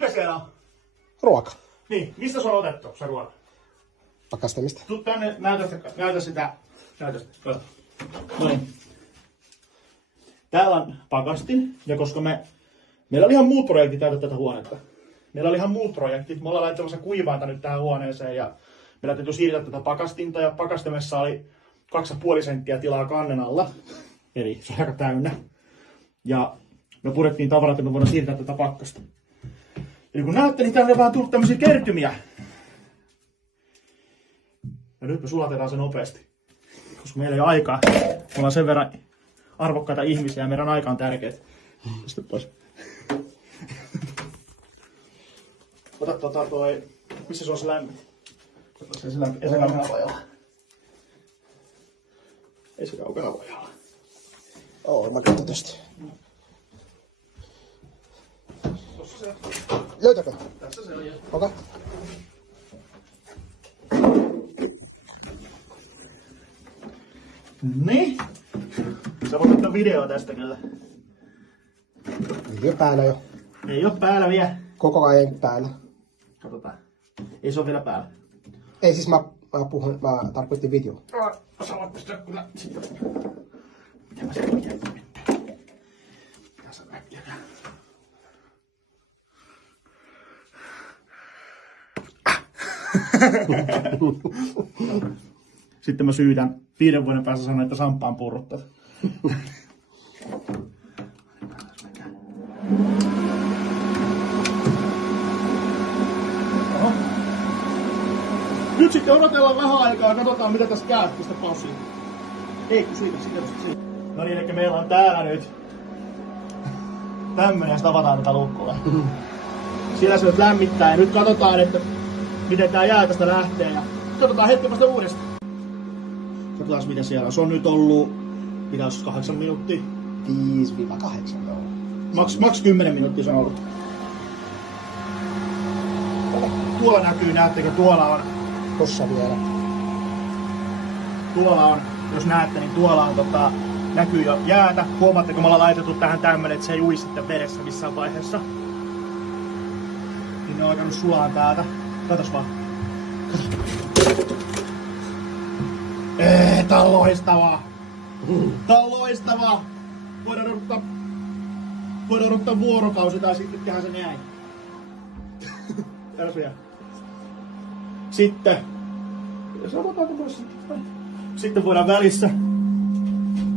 Mitä siellä on? Ruoka. Niin, mistä se on otettu se ruoka? Pakastamista. Tuu tänne, näytä sitä. Kato. Noin. Täällä on pakastin, ja koska meillä oli ihan muut projektit tätä huonetta. Meillä oli ihan muut projektit. Me ollaan laittamassa kuivainta nyt tähän huoneeseen, ja meillä täytyy siirtää tätä pakastinta, ja pakastimessa oli 2,5 senttiä tilaa kannen alla. Eli se on aika täynnä. Ja me purettiin tavarat, että me voidaan siirtää tätä pakkasta. Eli kun näette, niin täällä on vähän tullut tämmöisiä kertymiä. Ja nyt me sulatetaan se nopeasti. Koska meillä ei ole aikaa. Me ollaan sen verran arvokkaita ihmisiä ja meidän aika on tärkeet. Sitten pois. Ota toi... Missä se on se lämmin? Ei se kaukana voi olla. Ei se kaukana voi olla. Mä katson tästä. Tossa se on. Löytäkö? Tässä se on. Okei. Niin. Sä voit ottaa videoa tästä kyllä. Ei oo päällä jo. Ei oo päällä vielä. Koko ajan päällä. Katsotaan. Ei se oo vielä päällä. Ei siis mä tarkoitin video. Sä voit pystyä kyllä. Miten mä sen äkkiä mitään? Mitä sä äkkiä? Sitten mä syytän 5 vuoden päästä sanoa, että sampaan purruttat. Nyt sitten odotellaan vähän aikaa ja katsotaan mitä tässä käy. Pistä paussiin. Ei, siitä. No niin, eli meillä on täällä nyt tämmönen ja sitten avataan tätä lukkoa. Siellä se nyt lämmittää ja nyt katsotaan, että miten tää jää tästä lähtee ja katsotaan hetken vasta uudestaan. Katsotaan mitä siellä on. Se on nyt ollut, mitä olisi 8 minuuttia? 5-8 joo. Maks 10 minuuttia se on ollut. Tuolla näkyy, näettekö, tuolla on. Tossa vielä. Tuolla on, jos näette, niin tuolla on näkyy jo jäätä. Huomaatteko, me ollaan laitettu tähän tämmönen, että se ei ui sitten vedessä missään vaiheessa. Niin ne on alkanut sulaa täältä. Katos vaan. Tää on loistavaa. Tää on loistavaa. Voidaan odottaa vuorokausi tai sitten tehdään se näin. Täällä vielä. Sitten voidaan välissä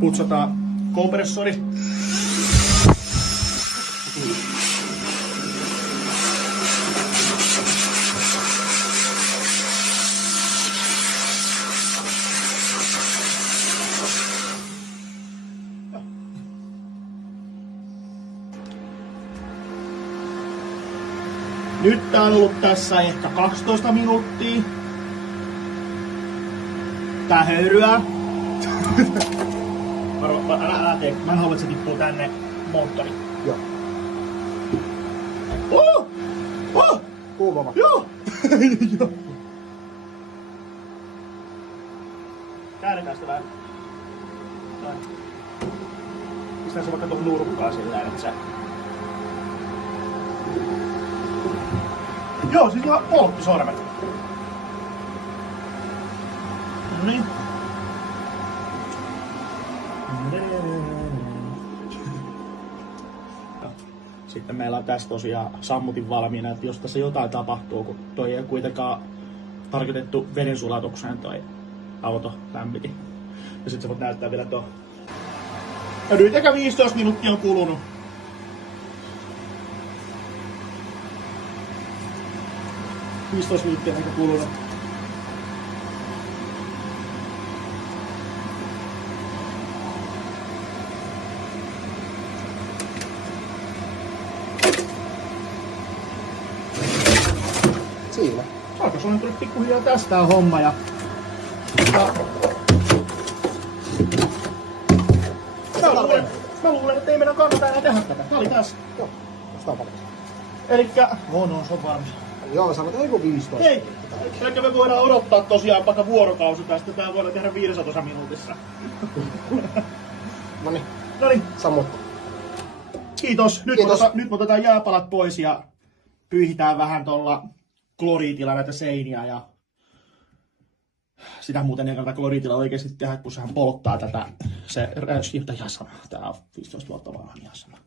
putsataan kompressori. Nyt tää on ollut tässä ehkä 12 minuuttia. Tää höyryää. Älä tee. Mä en halua, että se tippuu tänne moottoriin. Joo. Kuumava. Joo! Joo. Käännetään sitä vähän. Pistään se vaikka tuohon nurkkaan silleen, että se... Joo, siis ihan poltti sormet. Noniin. Sitten meillä on tässä tosiaan sammutin valmiina, että jos tässä jotain tapahtuu, kun toi ei kuitenkaan tarkoitettu veden sulatukseen toi auto lämmitin. Ja sit sä voit näyttää vielä tuon. Ja nyt eikä 15 minuuttia on kulunut. Minuuttia eikä kulunut. Siinä. Alkaa sulle tullut pikkuhiljaa tästä homma ja... Mä luulen, että ei meidän kannata enää tehdä tätä. Tää oli tässä. Joo. Sitä on paljon. Elikkä... No, se on varma. Joo, sanotaan joku 15. Ei. Elikkä me voidaan odottaa tosiaan vaikka vuorokausi tästä. Tää voidaan tehdä 500 minuutissa. Noniin. Sammuttu. Kiitos. Nyt me otetaan jääpalat pois ja pyyhitään vähän tuolla kloriitilla näitä seiniä ja sitä muuten ei kannata kloriitilla oikeasti tehdä, kun sehän polttaa tätä. Se ihan sama. Tää on 15 vuotta vanha ihan sama.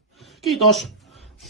Kiitos!